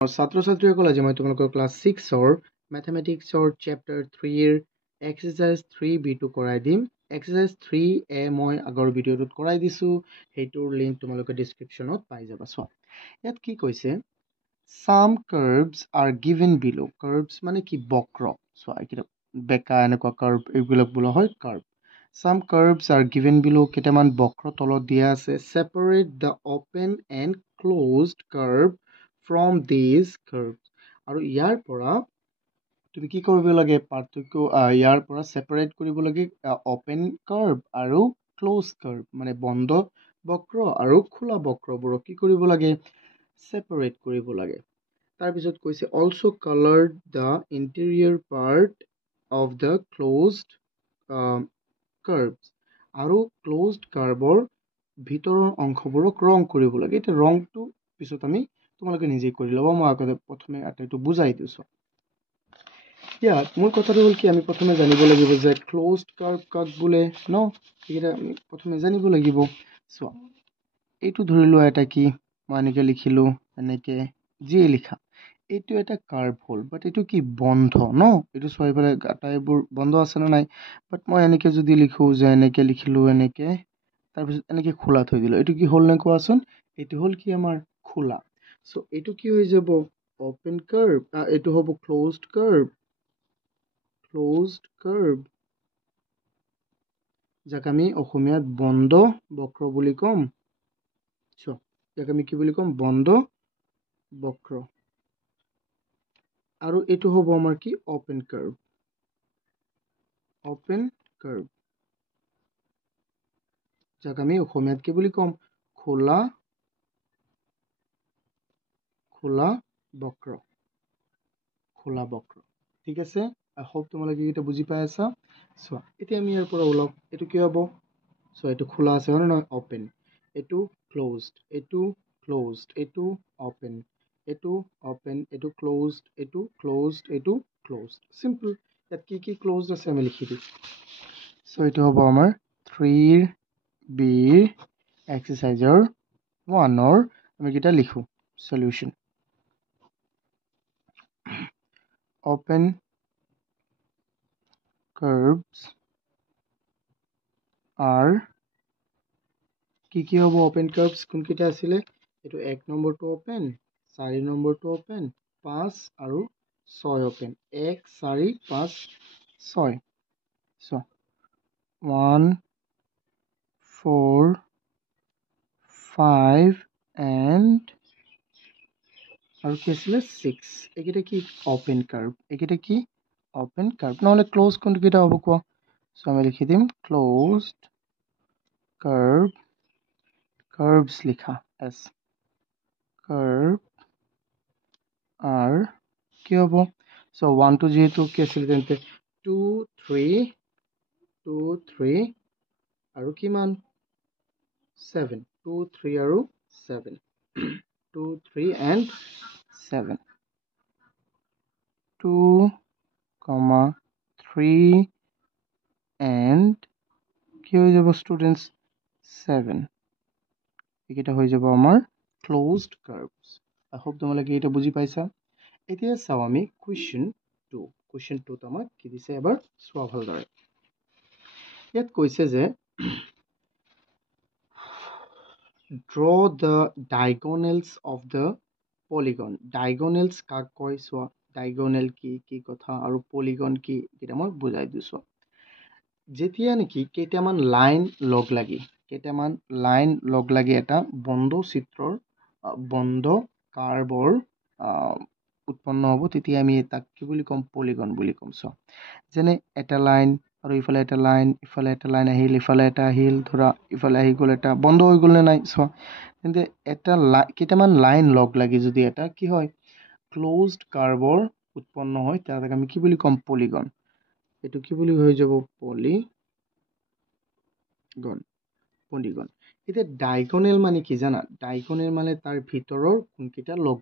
ছাত্ৰ ছাত্ৰীসকল আজি মই তোমালোকৰ ক্লাছ 6ৰ মেথমেটিক্সৰ চেপ্টাৰ 3ৰ এক্সাৰচাইজ 3b2 কৰাই দিম। এক্সাৰচাইজ 3a মই আগৰ ভিডিঅ'টোত কৰাই দিছোঁ, সেইটোৰ লিংক তোমালোকে ডিছক্ৰিপশ্যনত পাই যাবা। চোৱা ইয়াত কি কৈছে, some curves are given below. Curves মানে কি বক্ৰ, চোৱা এইকেইটা বেকা এনেকুৱা কাৰ্ভ, এইবিলাক বোলা হয় curve. Some curves are given below, কেইটামান বক্ৰ তলত দিয়া আছে। Separate the open and closed curve from these curves. আৰু ইয়াৰ পৰা তুমি কি কৰিব লাগে, পাৰ্থক্য ইয়াৰ পৰা সেপাৰেট কৰিব লাগে অপেন কাৰ্ভ আৰু ক্লোজ কাৰ্ভ, মানে বন্ধ বক্ৰ আৰু খোলা বক্ৰবোৰক কি কৰিব লাগে, সেপাৰেট কৰিব লাগে। তাৰপিছত কৈছে also color the interior part of the closed curves, আৰু ক্লোজড কাৰ্ভৰ ভিতৰৰ অংশবোৰক ৰং কৰিব লাগে। এতিয়া ৰংটো পিছত আমি তোমালোকে নিজে কৰি ল'বা, মই আগতে প্ৰথমে আটাইটো বুজাই দিছোঁ। ইয়াত মোৰ কথাটো হ'ল কি, আমি প্ৰথমে জানিব লাগিব যে ক্লোজড কাৰ্ভ কাক বোলে ন, সেইকেইটা আমি প্ৰথমে জানিব লাগিব। চোৱা এইটো ধৰি লোৱা এটা কি, মই এনেকৈ লিখিলোঁ, এনেকৈ যিয়ে লিখা, এইটো এটা কাৰ্ভ হ'ল, বাট এইটো কি বন্ধ ন, এইটো চোৱা এইফালে আটাইবোৰ বন্ধ আছে নে নাই। বাট মই এনেকৈ যদি লিখোঁ যে এনেকৈ লিখিলোঁ, এনেকৈ তাৰপিছত এনেকৈ খোলা থৈ দিলোঁ, এইটো কি হ'ল নে কোৱাচোন, এইটো হ'ল কি আমাৰ খোলা। চ' এইটো কি হৈ যাব অপেন কাৰ্ভ, এইটো হ'ব ক্লোজড কাৰ্ভ, যাক আমি অসমীয়াত বন্ধ বক্ৰ বুলি ক'ম। চ' ইয়াক আমি কি বুলি ক'ম, বন্ধ বক্ৰ। আৰু এইটো হ'ব আমাৰ কি অপেন কাৰ্ভ, যাক আমি অসমীয়াত কি বুলি ক'ম, খোলা বক্ৰ, ঠিক আছে। আই হোপ তোমালোকে এইটো বুজি পাই আছা। চোৱা এতিয়া আমি ইয়াৰ পৰা ওলাম, এইটো কি হ'ব, চোৱা এইটো খোলা আছে হয় নে নহয়, অপেন, এইটো ক্লোজড, এইটো ক্লোজড, এইটো অপেন, এইটো অপেন, এইটো ক্লোজড, এইটো ক্লোজড, এইটো ক্লোজড, চিম্পল। ইয়াত কি কি ক্লোজড আছে আমি লিখি দিম। চ' এইটো হ'ব আমাৰ 3b এক্সাৰচাইজৰ 1ৰ আমি কেইটা লিখোঁ সলিউশ্যন। Open curves are কি হ'ব, open curves কোনকেইটা আছিলে, এইটো 1 নম্বৰটো open, 4 নম্বৰটো open, 5 আৰু 6 open, 1 4 5 6। So 1 4 5 and আৰু কি আছিলে 6, এইকেইটা কি অপেন কাৰ্ভ, এইকেইটা কি অপেন কাৰ্ভ, নহ'লে ক্লোজ কোনকেইটা হ'ব কোৱা। চ' আমি লিখি দিম ক্লোজড কাৰ্ভ, কাৰ্ভছ লিখা এছ, কাৰ্ভ আৰু কি হ'ব, চ' 1টো যিহেতু কি আছিলে তেন্তে 2 3 আৰু কিমান 7, 2 3 আৰু 7, 2 3 and 7, 2, 3 and কি হৈ যাব ষ্টুডেণ্টছ 7, এইকেইটা হৈ যাব আমাৰ ক্লোজড কাৰ্ভছ। আই হোপ তোমালোকে এইটা বুজি পাইছা। এতিয়া চাওঁ আমি কুৱেশ্যন 2ত আমাক কি দিছে এবাৰ চোৱা ভালদৰে। ইয়াত কৈছে যে draw the diagonals of the polygon. Diagonals কাক কয় চোৱা, ডাইগনেল কি কথা আৰু পলিগন কি এটা মই বুজাই দিছোঁ। যেতিয়া নেকি কেইটামান লাইন লগ লাগি এটা বন্ধ চিত্ৰৰ বন্ধ কাৰ্ভৰ উৎপন্ন হ'ব, তেতিয়া আমি তাক কি বুলি ক'ম, পলিগন বুলি ক'ম। চ' যেনে এটা লাইন আৰু ইফালে এটা লাইন, ইফালে এটা লাইন আহিল, ইফালে এটা আহিল, ধৰা ইফালে আহি গ'ল, এটা বন্ধ হৈ গ'ল নে নাই। চ' তেন্তে এটা কেইটামান লাইন লগ লাগি যদি এটা কি হয় ক্লোজড কাৰ্ভৰ উৎপন্ন হয়, তাক আমি কি বুলি ক'ম, পলিগন। এইটো কি বুলি হৈ যাব, পলিগন। এতিয়া ডাইগনেল মানে কি জানা, ডাইগনেল মানে তাৰ ভিতৰৰ কোনকেইটা লগ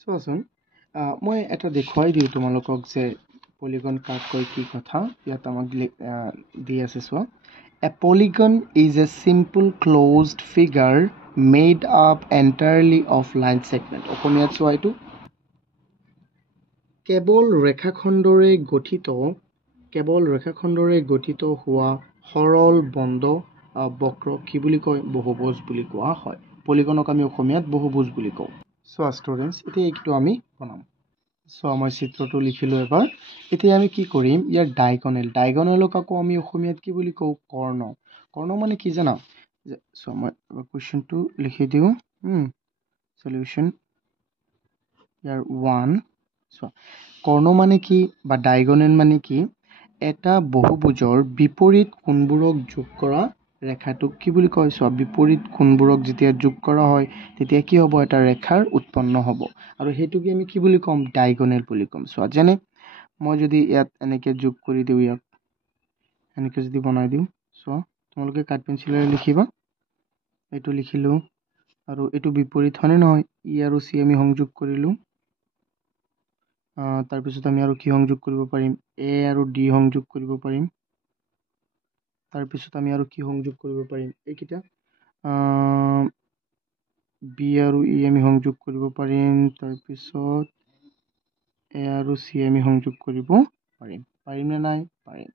চোৱাচোন, মই এটা দেখুৱাই দিওঁ তোমালোকক যে পলিগন কাক কয় কি কথা। ইয়াত আমাক দি আছে চোৱা, A polygon is a simple closed figure made up entirely of line segment. অসমীয়াত চোৱা এইটো কেৱল ৰেখাখণ্ডৰে গঠিত হোৱা সৰল বন্ধ বক্ৰ কি বুলি কয় বহুভুজ বুলি কোৱা হয় পলিগনক আমি অসমীয়াত বহুভুজ বুলি কওঁ চোৱা ষ্টুডেণ্টছ এতিয়া এইটো আমি বনাম চোৱা মই চিত্ৰটো লিখিলো এবাৰ এতিয়া আমি কি কৰিম ইয়াৰ ডাইগনেলক আকৌ আমি অসমীয়াত কি বুলি কওঁ কৰ্ণ মানে কি জানা চোৱা মই কুৱেশ্যনটো লিখি দিওঁ সলিউশ্যন ইয়াৰ 1 চোৱা কৰ্ণ মানে কি বা ডাইগনেল মানে কি এটা বহুভুজৰ বিপৰীত কোণবোৰক যোগ কৰা ৰেখাটোক কি বুলি কয় চোৱা বিপৰীত কোণবোৰক যেতিয়া যোগ কৰা হয় তেতিয়া কি হ'ব এটা ৰেখাৰ উৎপন্ন হ'ব আৰু হেতুকে আমি কি বুলি ক'ম ডাইগনেল বুলি ক'ম চোৱা যেনে মই যদি ইয়াত এনেকৈ যোগ কৰি দিওঁ ইয়াক এনেকৈ যদি বনাই দিওঁ চোৱা তোমালোকে কাঠ পেঞ্চিলেৰে লিখিবা এইটো লিখিলোঁ আৰু এইটো বিপৰীত হয়নে নহয় ই আৰু চি আমি সংযোগ কৰিলোঁ তাৰপিছত আমি আৰু কি সংযোগ কৰিব পাৰিম এ আৰু ডি সংযোগ কৰিব পাৰিম তাৰপিছত আমি আৰু কি সংযোগ কৰিব পাৰিম এইকেইটা বি আৰু ই আমি সংযোগ কৰিব পাৰিম তাৰপিছত এ আৰু চি আমি সংযোগ কৰিব পাৰিম নে নাই পাৰিম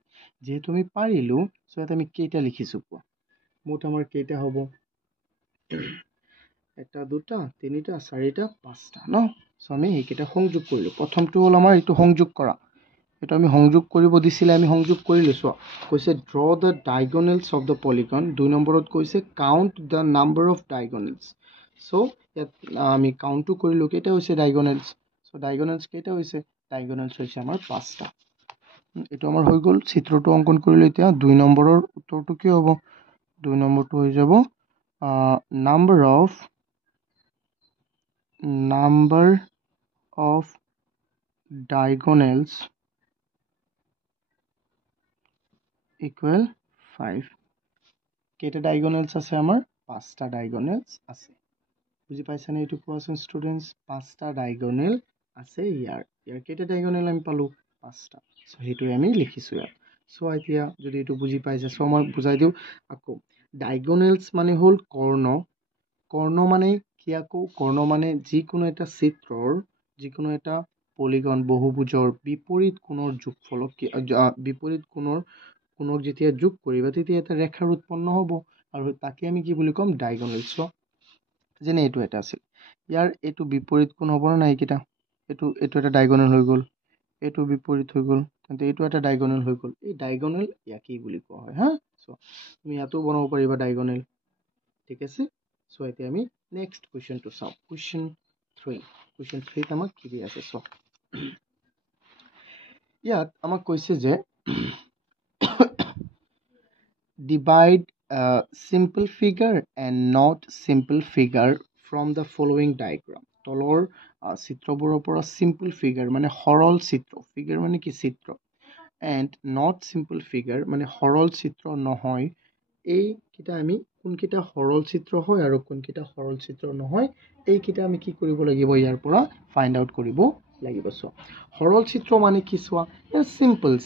যেহেতু আমি পাৰিলোঁ চ' ইয়াত আমি কেইটা লিখিছোঁ কোৱা মুঠ আমাৰ কেইটা হ'ব এটা দুটা তিনিটা চাৰিটা পাঁচটা ন চ' আমি সেইকেইটা সংযোগ কৰিলোঁ প্ৰথমটো হ'ল আমাৰ এইটো সংযোগ কৰা এইটো আমি সংযোগ কৰিব দিছিলে আমি সংযোগ কৰিলোঁ চোৱা কৈছে draw the diagonals of the polygon 2 নম্বৰত কৈছে count the number of diagonals চ' ইয়াত আমি কাউণ্টটো কৰিলোঁ কেইটা হৈছে ডাইগনেলছ চ' ডাইগনেলছ কেইটা হৈছে ডাইগনেলছ হৈছে আমাৰ 5টা এইটো আমাৰ হৈ গ'ল চিত্ৰটো অংকন কৰিলোঁ এতিয়া 2 নম্বৰৰ উত্তৰটো কি হ'ব 2 নম্বৰটো হৈ যাব number of diagonals equal 5 কেইটা ডাইগনেলছ আছে আমাৰ 5টা ডাইগনেলছ আছে বুজি পাইছানে এইটো কোৱাচোন ষ্টুডেণ্টছ 5টা ডাইগনেল আছে ইয়াৰ কেইটা ডাইগনেল আমি পালোঁ 5টা চ' সেইটোৱে আমি লিখিছোঁ ইয়াত চ' এতিয়া যদি এইটো বুজি পাইছে চ' মই বুজাই দিওঁ আকৌ ডাইগনেলছ মানে হ'ল কৰ্ণ মানে কি আকৌ কৰ্ণ মানে যিকোনো এটা চিত্ৰৰ যিকোনো এটা পলিগন বহুভুজৰ বিপৰীত কোণৰ যোগফলক বিপৰীত কোণক যেতিয়া যোগ কৰিবা তেতিয়া এটা ৰেখাৰ উৎপন্ন হ'ব আৰু তাকে আমি কি বুলি ক'ম ডাইগনেল চ' যেনে এইটো এটা আছিল ইয়াৰ এইটো বিপৰীত কোণ হ'ব নে নাই এইকেইটা এইটো এটা ডাইগনেল হৈ গ'ল এইটো বিপৰীত হৈ গ'ল তেন্তে এইটো এটা ডাইগনেল হৈ গ'ল এই ডাইগনেল ইয়াকেই বুলি কোৱা হয় হা চ' তুমি ইয়াতো বনাব পাৰিবা ডাইগনেল ঠিক আছে চ' এতিয়া আমি নেক্সট কুৱেশ্যনটো চাওঁ কুৱেশ্যন 3 আমাক কি দি আছে চোৱা ইয়াত আমাক কৈছে যে divide a simple figure and not simple figure from the following diagram তলৰ চিত্ৰবোৰৰ পৰা simple figure মানে সৰল চিত্ৰ figure মানে কি চিত্ৰ and not simple figure মানে সৰল চিত্ৰ নহয় এইকেইটা আমি কোনকেইটা সৰল চিত্ৰ হয় আৰু কোনকেইটা সৰল চিত্ৰ নহয় এইকেইটা আমি কি কৰিব লাগিব ইয়াৰ পৰা ফাইণ্ড আউট কৰিব লাগিব চোৱা সৰল চিত্ৰ মানে কি চোৱা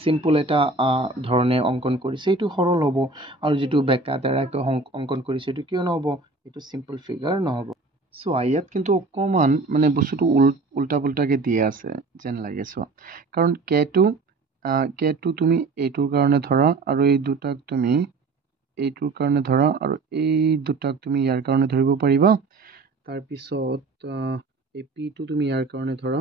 চিম্পল এটা ধৰণে অংকন কৰিছে এইটো সৰল হ'ব আৰু যিটো বেকা তেৰাকৈ অংকন কৰিছে এইটো কিয় নহ'ব এইটো চিম্পল ফিগাৰ নহ'ব চোৱা ইয়াত কিন্তু অকণমান মানে বস্তুটো উল্টা পুল্টাকৈ দিয়া আছে যেন লাগে চোৱা কাৰণ কেটো তুমি এইটোৰ কাৰণে ধৰা আৰু এই দুটাক তুমি এইটোৰ কাৰণে ধৰা আৰু এই দুটাক তুমি ইয়াৰ কাৰণে ধৰিব পাৰিবা তাৰপিছত এই পিটো তুমি ইয়াৰ কাৰণে ধৰা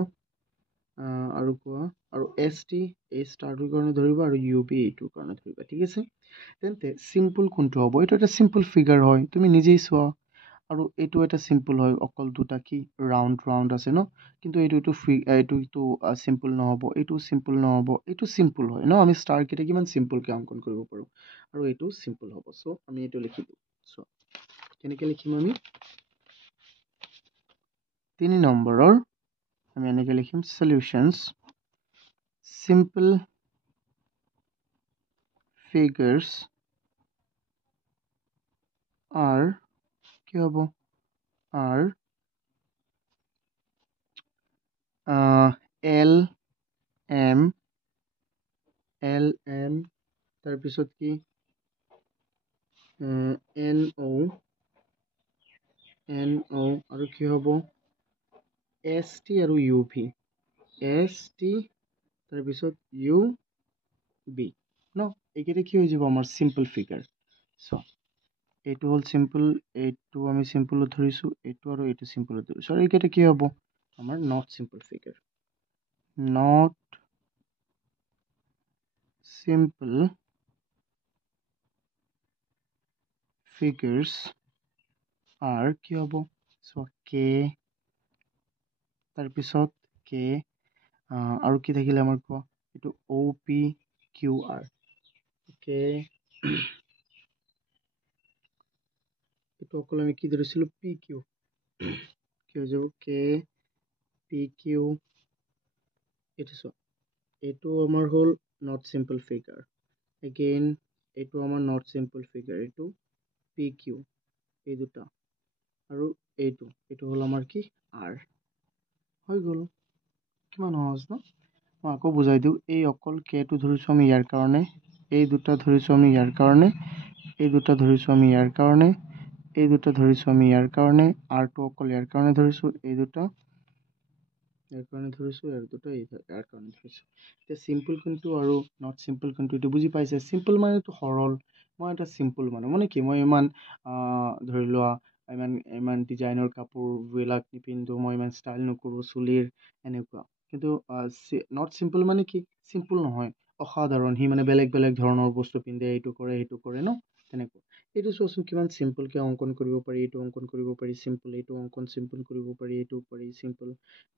আৰু কোৱা আৰু এই ষ্টাৰটোৰ কাৰণে ধৰিবা আৰু ইউ বি এইটোৰ কাৰণে ধৰিবা ঠিক আছে তেন্তে চিম্পল কোনটো হ'ব এইটো এটা চিম্পল ফিগাৰ হয় তুমি নিজেই চোৱা আৰু এইটো এটা চিম্পল হয় অকল দুটা কি ৰাউণ্ড আছে ন কিন্তু এইটো চিম্পল নহ'ব এইটো চিম্পল নহ'ব এইটো চিম্পল হয় ন আমি ষ্টাৰকেইটা কিমান চিম্পলকৈ অংকন কৰিব পাৰোঁ আৰু এইটো চিম্পল হ'ব চ' আমি এইটো লিখি দিওঁ চ' কেনেকৈ লিখিম আমি 3 নম্বৰৰ আমি এনেকৈ লিখিম সলিউশ্যনছ simple figures are কি হ'ব are L M তাৰপিছত কি NO আৰু কি হ'ব ST আৰু UV ST তাৰপিছত UV ন এইকেইটা কি হৈ যাব আমাৰ সিম্পল ফিগাৰ চ এইটো হ'ল সিম্পল এইটো আমি সিম্পলত ধৰিছো এইটো আৰু এইটো সিম্পলত ধৰিছো আৰু এইকেইটা কি হ'ব আমাৰ not simple figure not simple figures are কি হ'ব so k তাৰপিছত k আৰু কি থাকিলে আমাৰ কোৱা এইটো OPQR k এইটো অকল আমি কি ধৰিছিলো PQ কি হৈ যাব k PQ এইটো চোৱা এইটো আমাৰ হ'ল নট সিম্পল ফিগাৰ এগেইন এইটো আমাৰ নট সিম্পল ফিগাৰ এইটো PQ এই দুটা আৰু এইটো হ'ল আমাৰ কি R হৈ গ'ল কিমান সহজ ন মই আকৌ বুজাই দিওঁ এই অকল কেটো ধৰিছোঁ আমি ইয়াৰ কাৰণে এই দুটা ধৰিছোঁ আমি ইয়াৰ কাৰণে এই দুটা ধৰিছোঁ আমি ইয়াৰ কাৰণে এই দুটা ধৰিছোঁ আমি ইয়াৰ কাৰণে আৰটো অকল ইয়াৰ কাৰণে ধৰিছোঁ এই দুটা ইয়াৰ কাৰণে ধৰিছোঁ আৰু দুটা ইয়াৰ কাৰণে ধৰিছোঁ এতিয়া সিম্পল কোনটো আৰু নট সিম্পল কোনটো এইটো বুজি পাইছে সিম্পল মানেতো সৰল মই এটা সিম্পল মানে কি মই ইমান ধৰি লোৱা ইমান ডিজাইনৰ কাপোৰবিলাক নিপিন্ধো মই ইমান ষ্টাইল নকৰোঁ চুলিৰ এনেকুৱা কিন্তু নট সিম্পল মানে কি সিম্পল নহয় অসাধাৰণ সি মানে বেলেগ বেলেগ ধৰণৰ বস্তু পিন্ধে এইটো কৰে সেইটো কৰে ন তেনেকুৱা এইটো চোৱাচোন কিমান চিম্পলকৈ অংকন কৰিব পাৰি এইটো অংকন কৰিব পাৰি চিম্পল এইটো অংকন চিম্পল কৰিব পাৰি এইটো পাৰি চিম্পল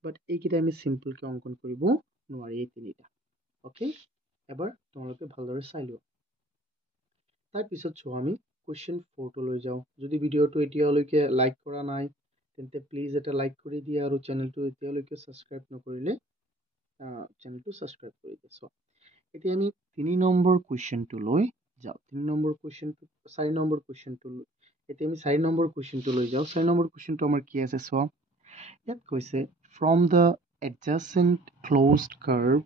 বাট এইকেইটা আমি চিম্পলকৈ অংকন কৰিব নোৱাৰি এই তিনিটা অ'কে এবাৰ তোমালোকে ভালদৰে চাই লোৱা তাৰপিছত চোৱা আমি কুৱেশ্যন 4 লৈ যাওঁ যদি ভিডিঅ'টো এতিয়ালৈকে লাইক কৰা নাই তেন্তে প্লিজ এটা লাইক কৰি দিয়া আৰু চেনেলটো এতিয়ালৈকে ছাবস্ক্ৰাইব নকৰিলে চেনেলটো ছাবস্ক্ৰাইব কৰি দিয়া চোৱা এতিয়া আমি 3 নম্বৰ কুৱেশ্যনটো লৈ যাওঁ 3 নম্বৰ কুৱেশ্যনটো 4 নম্বৰ কুৱেশ্যনটো এতিয়া আমি 4 নম্বৰ কুৱেশ্যনটো লৈ যাওঁ 4 নম্বৰ কুৱেশ্যনটো আমাৰ কি আছে চোৱা ইয়াত কৈছে ফ্ৰম দ্য এডজাচেণ্ট ক্ল'জড কাৰ্ভ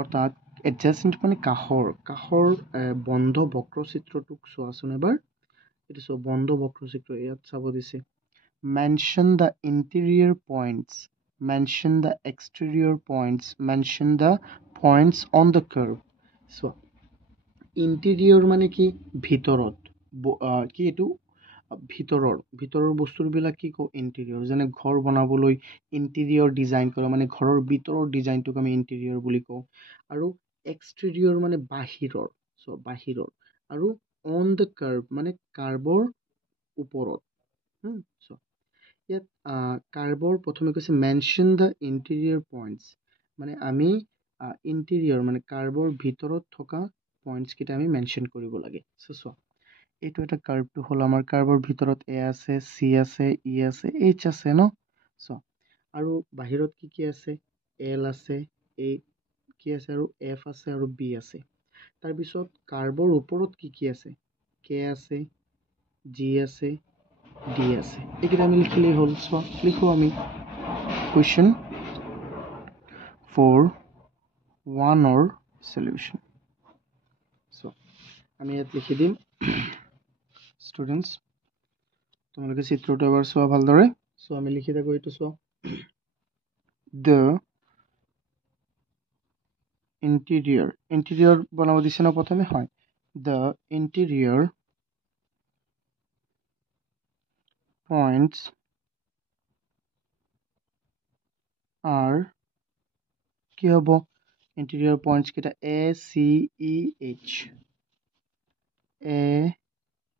অৰ্থাৎ এডজাচেণ্ট মানে কাষৰ বন্ধ বক্ৰচিত্ৰটোক চোৱাচোন এবাৰ এইটো চোৱা বন্ধ বক্ৰচিত্ৰ ইয়াত চাব দিছে mention the interior points mention the exterior points mention the points on the curve so interior মানে কি ভিতৰত কি এইটো ভিতৰৰ বস্তুবিলাক কি কওঁ ইণ্টেৰিয়ৰ যেনে ঘৰ বনাবলৈ ইণ্টেৰিয়ৰ ডিজাইন কৰা মানে ঘৰৰ ভিতৰৰ ডিজাইনটোক আমি ইণ্টেৰিয়ৰ বুলি কওঁ আৰু এক্সটেৰিয়ৰ মানে বাহিৰৰ আৰু অন দ্য কাৰ্ভ মানে কাৰ্ভৰ ওপৰত ইয়াত কাৰ্ভৰ প্ৰথমে কৈছে মেনশ্যন দ্য ইণ্টেৰিয়ৰ পইণ্টছ মানে আমি ইণ্টেৰিয়ৰ মানে কাৰ্ভৰ ভিতৰত থকা পইণ্টছকেইটা আমি মেনশ্যন কৰিব লাগে চোৱা এইটো এটা কাৰ্ভটো হ'ল আমাৰ কাৰ্ভৰ ভিতৰত এ আছে চি আছে ই আছে এইচ আছে ন চোৱা আৰু বাহিৰত কি আছে এল আছে এ কি আছে আৰু এফ আছে আৰু বি আছে তাৰপিছত কাৰ্ভৰ ওপৰত কি আছে কে আছে জি আছে ডি আছে এইকেইটা আমি লিখিলেই হ'ল চোৱা লিখোঁ আমি কুৱেশ্যন 4(1)ৰ সলিউশ্যন চোৱা আমি ইয়াত লিখি দিম ষ্টুডেণ্টছ তোমালোকে চিত্ৰটো এবাৰ চোৱা ভালদৰে চোৱা আমি লিখি থাকোঁ এইটো চোৱা দ্য ইণ্টেৰিয়ৰ বনাব দিছে ন প্ৰথমে হয় দ্য ইণ্টেৰিয়ৰ points are কি হ'ব ইণ্টেৰিয়ৰ পইণ্টছ কেইটা A C E H A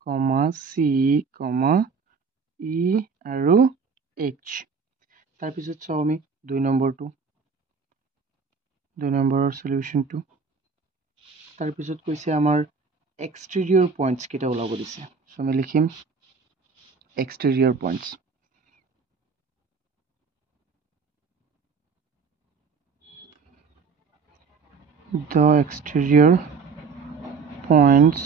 comma C comma E আৰু এইচ তাৰপিছত চাওঁ আমি 2 নম্বৰৰ সলিউশ্যনটো তাৰপিছত কৈছে আমাৰ এক্সটেৰিয়ৰ পইণ্টছ কেইটা ওলাব দিছে চ' আমি লিখিম exterior points the exterior points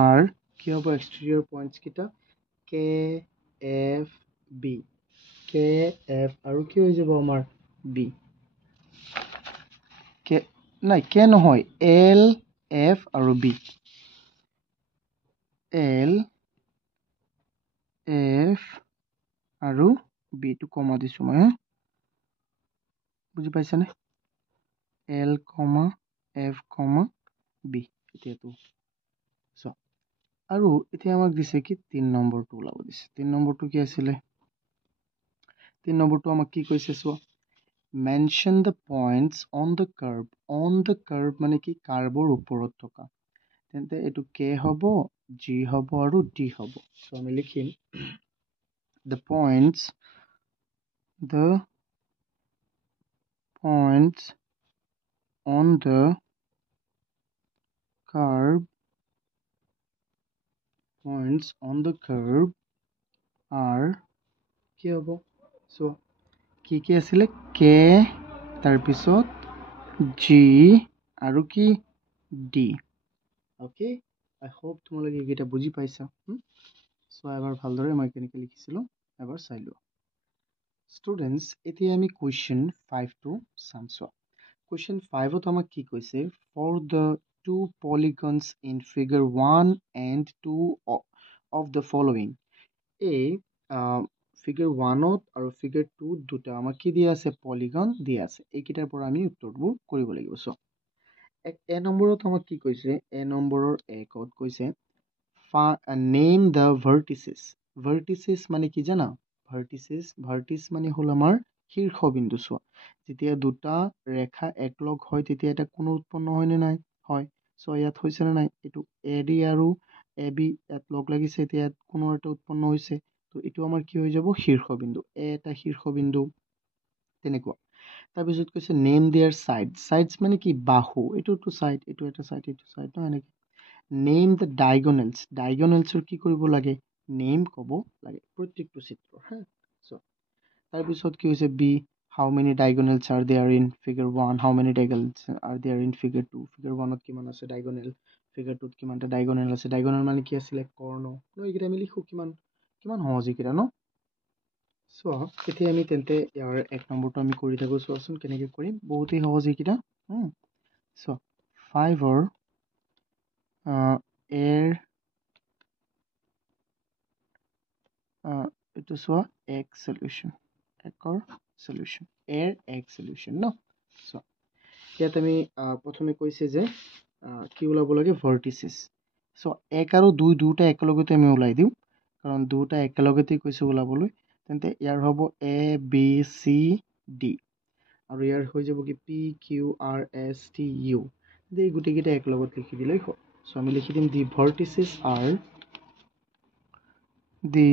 are কি হ'ব exterior points কেইটা K F B K F আৰু কি হৈ যাব আমাৰ B K নহয় L F আৰু B L F আৰু B টো কমা দিছো মই বুজি পাইছানে L, F, B এতিয়াটো so আৰু এতিয়া আমাক দিছে কি 3 নম্বৰটো ওলাব দিছে 3 নম্বৰটো কি আছিল 3 নম্বৰটো আমাক কি কৈছে চোৱা mention the points on the curve মানে কি কাৰ্ভৰ ওপৰত থকা তেন্তে এটো K হ'ব G হ'ব আৰু D হ'ব so আমি লিখিম the points on the curve are কি হ'ব so কি আছিলে K তাৰ পিছত G আৰু কি D okay I hope তোমালোকে এইটা বুজি পাইছা so এবাৰ ভালদৰে মই কেনেকৈ লিখিছিলো এবাৰ চাই লোৱা students এতিয়া আমি question 5 টো চাম চোৱা question 5 ত আমাক কি কৈছে for the two polygons in figure 1 and 2 of the following figure 1 আৰু figure 2 দুটা আমাক কি দিয়া আছে পলিগন দিয়া আছে এইকিটাৰ পৰা আমি উত্তৰবোৰ কৰিব লাগিব সো এ নম্বৰত আমাক কি কৈছে এ নম্বৰৰ একত কৈছে name the vertices মানে কি জানা vertices মানে হল আমাৰ শীৰ্ষবিন্দু চোৱা যেতিয়া দুটা ৰেখা একলগ হয় তেতিয়া এটা কোণ উৎপন্ন হয় নে নাই হয় সো ইয়াত হৈছে নে নাই এটো AD আৰু AB ইয়াত লগ লাগিছে এতিয়া কোণৰ এটা উৎপন্ন হৈছে তো এটো আমাৰ কি হৈ যাব শীৰ্ষবিন্দু এ এটা শীৰ্ষবিন্দু তেনেকুৱা তাৰ পিছত কৈছে নেম देयर সাইডস মানে কি বাহু এটো সাইড এটো এটা সাইড এটো সাইড ন এনেকে নেম দ্য ডায়াগোনালছৰ কি কৰিব লাগে নেম কব লাগে প্ৰত্যেকটো চিত্ৰ হা সো তাৰ পিছত কি হৈছে B how many diagonals are there in figure 1 how many diagonals are there in figure 2 figure 1 ত কিমান আছে diagonal figure 2 ত কিমানটা diagonal আছে diagonal মানে কি আছিল কৰ্ণ ন এইকিটা আমি লিখো কিমান সহজ এইকিটা ন সো এতিয়া আমি তেন্তে ইয়াৰ এক নম্বৰটো আমি কৰি থাকো চোৱাচোন কেনেকৈ কৰিম বহুতেই সহজ এইকিটা সো 5 ৰ এৰ এটো চোৱা এক সলিউশন একৰ সলিউশন এৰ এক সলিউশন ন সো ইয়াত আমি প্ৰথমে কৈছে যে কি ওলাব লাগে ভাৰ্টিসেস সো এক আৰু দুই দুটা একেলগতে আমি ওলাই দিম কাৰণ দুটা একেলগতে কৈছে ওলাবলৈ তেন্তে ইয়াৰ হ'ব এ বি সি ডি আৰু ইয়াৰ হৈ যাব কি P Q R S T U এই গুটেকিটা একলগত লিখি দিলেই হ'ল সো আমি লিখি দিম দি ভাৰ্টিসেস আৰ the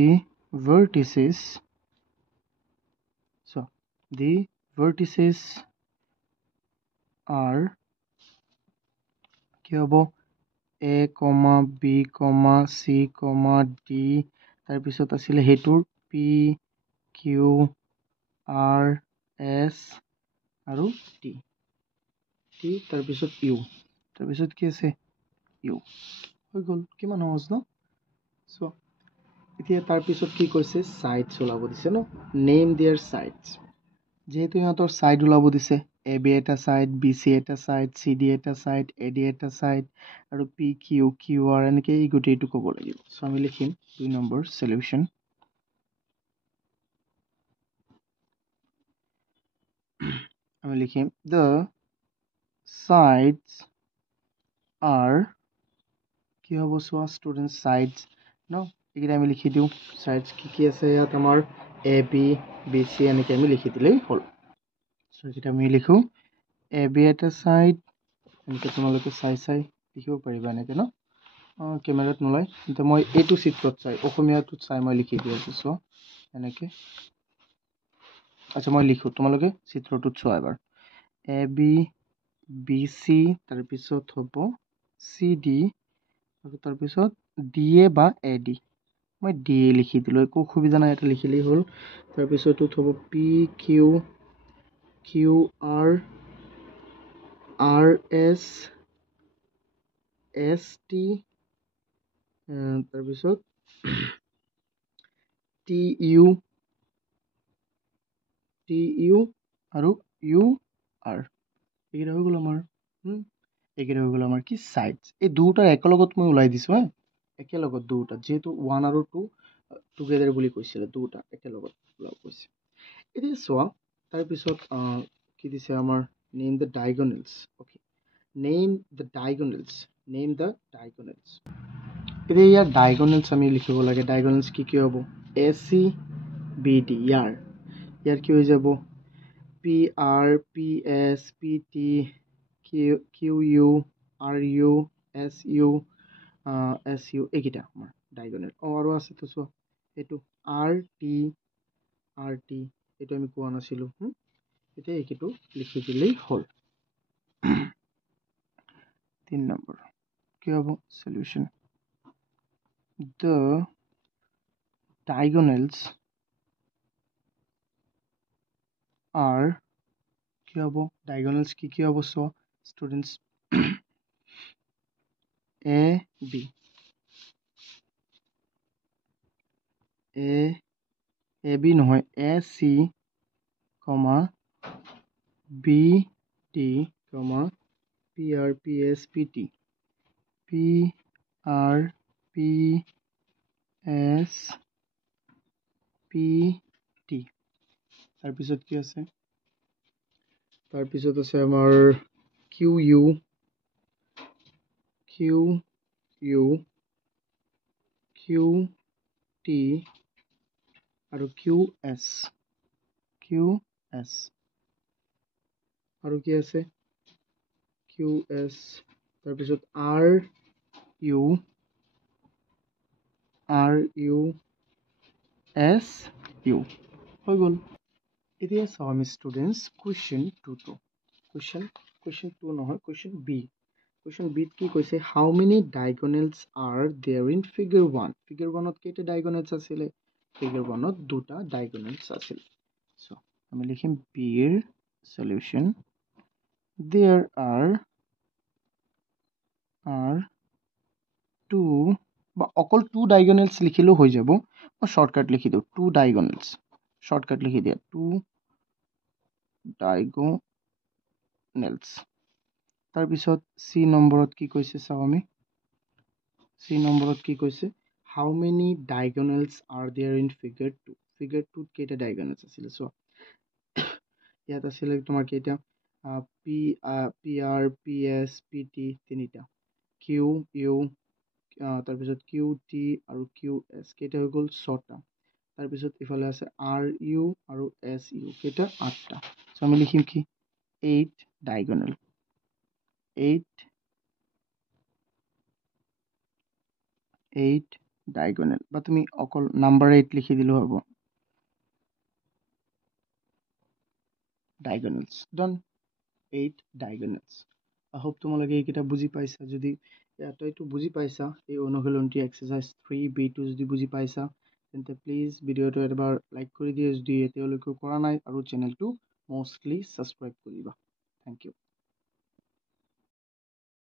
vertices are কি হ'ব a, b, c, d তাৰ পিছত আছিল হেতুৰ p q r s আৰু t তাৰ পিছত u তাৰ পিছত কি আছে u হৈ গল কিমান সহজ ন সো এতিয়া তাৰ পিছত কি কৈছে সাইডস ওলাব দিছে ন নেম देयर সাইডস যেহেতু ইহঁতৰ সাইড ওলাব দিছে এ বি এটা সাইড বি সি এটা সাইড সি ডি এটা সাইড এ ডি এটা সাইড আৰু পি কিউ কিউ আৰ এনেকৈ এই গোটেইটো ক'ব লাগিব সো আমি লিখিম 2 নম্বৰ সলিউশন আমি লিখিম the sides are কি হ'ব চোৱা ষ্টুডেন্ট সাইডস ন এইকিটা আমি লিখি দিওঁ সাইডস কি আছে ইয়াত আমাৰ এ বি বি সি এনেকৈ আমি লিখি দিলেই হ'ল সো এইকিটা আমি লিখো এ বি এটা সাইড এনেকৈ তোমালোকে চাই লিখিব পাৰিবা এনেকৈ ন কেমেৰাত নলয় কিন্তু মই এইটো চিত্ৰত চাই অসমীয়াটোত চাই মই লিখি দি আছো চোৱা এনেকৈ আচ্ছা মই লিখো তোমালোকে চিত্ৰটোত চোৱা এবাৰ এ বি বি সি তাৰপিছত হ'ব চি ডি আৰু তাৰপিছত ডি এ বা এ ডি মই ডি এ লিখি দিলোঁ একো অসুবিধা নাই এটা লিখিলেই হ'ল তাৰপিছতোত হ'ব P Q Q R S S T তাৰপিছত টি ইউ আৰু ইউ আৰ এইকেইটা হৈ গ'ল আমাৰ এইকেইটা হৈ গ'ল আমাৰ কি সাইডস এই দুটাৰ একেলগত মই ওলাই দিছো হা একেলগত দুটা যেহেতু 1 আৰু 2 টুগেদাৰ বুলি কৈছিলে দুটা একেলগত ওলাব কৈছে এতিয়া চোৱা তাৰপিছত কি দিছে আমাৰ name the diagonals okay name the diagonals এতিয়া ইয়াৰ ডায়াগোনেলস আমি লিখিব লাগে ডায়াগোনেলস কি হ'ব AC BD ইয়াৰ কি হৈ যাব PR PS PT QU RU SU এইকেইটা আমাৰ ডায়াগোনেল আৰু আছে তো চোৱা এইটো RT এইটো আমি কোৱা নাছিলো এতিয়া এইকেইটো লিখি দিলেই হ'ল 3 নম্বৰ কি হ'ব সলিউশন the diagonals are কি হ'ব diagonals কি হ'ব so students AB নহয় AC BD PR PS PT PR PS PT তাৰপিছত কি আছে তাৰপিছত আছে আমাৰ QU QT আৰু QS আৰু কি আছে QS তাৰপিছত RU SU হৈ গ'ল এতিয়া চাওঁ আমি ষ্টুডেণ্টছ কুৱেশ্যন 2 নহয় কুৱেশ্যন বি কুৱেশ্যন বিত কি কৈছে how many diagonals are there in figure 1 figure 1ত কেইটা ডায়াগোনেলছ আছিলে ফিগাৰ 1ত দুটা ডায়াগোনেলছ আছিলে সো আমি লিখিম বিৰ সলিউশন there are two বা অকল 2 ডায়াগোনেলছ লিখিলেও হৈ যাব মই শর্টকাট লিখি দিওঁ 2 ডায়াগোনেলছ শর্টকাট লিখি দিয়া 2 ডায়াগোনেলছ তাৰপিছত সি নম্বৰত কি কৈছে চাওঁ আমি সি নম্বৰত কি কৈছে how many diagonals are there in figure 2 figure 2ত কেইটা ডায়াগোনেলছ আছিলে চোৱা ইয়াত আছিলে তোমাৰ কেইটা PR PS PT তিনিটা QU তাৰপিছত QT আৰু QS কেইটা হৈ গ'ল 6টা তাৰপিছত ইফালে আছে RU আৰু SU কেইটা 8টা সো আমি লিখিম কি 8 ডায়াগোনেল 8 ডায়াগোনেল বা তুমি অকল নাম্বাৰ 8 লিখি দিলেও হ'ব ডায়াগোনেলছ ডান 8 ডায়াগোনেলছ আই হোপ তোমালোকে এইকেইটা বুজি পাইছা যদি এইটো বুজি পাইছা এই অনুশীলনটি এক্সাৰসাইজ 3B2 যদি বুজি পাইছা তেন্তে প্লিজ ভিডিঅ'টো এবাৰ লাইক কৰি দিয়া যদি এতিয়ালৈকে কৰা নাই আৰু চেনেলটো মোষ্টলি ছাবস্ক্ৰাইব কৰিবা থেংক ইউ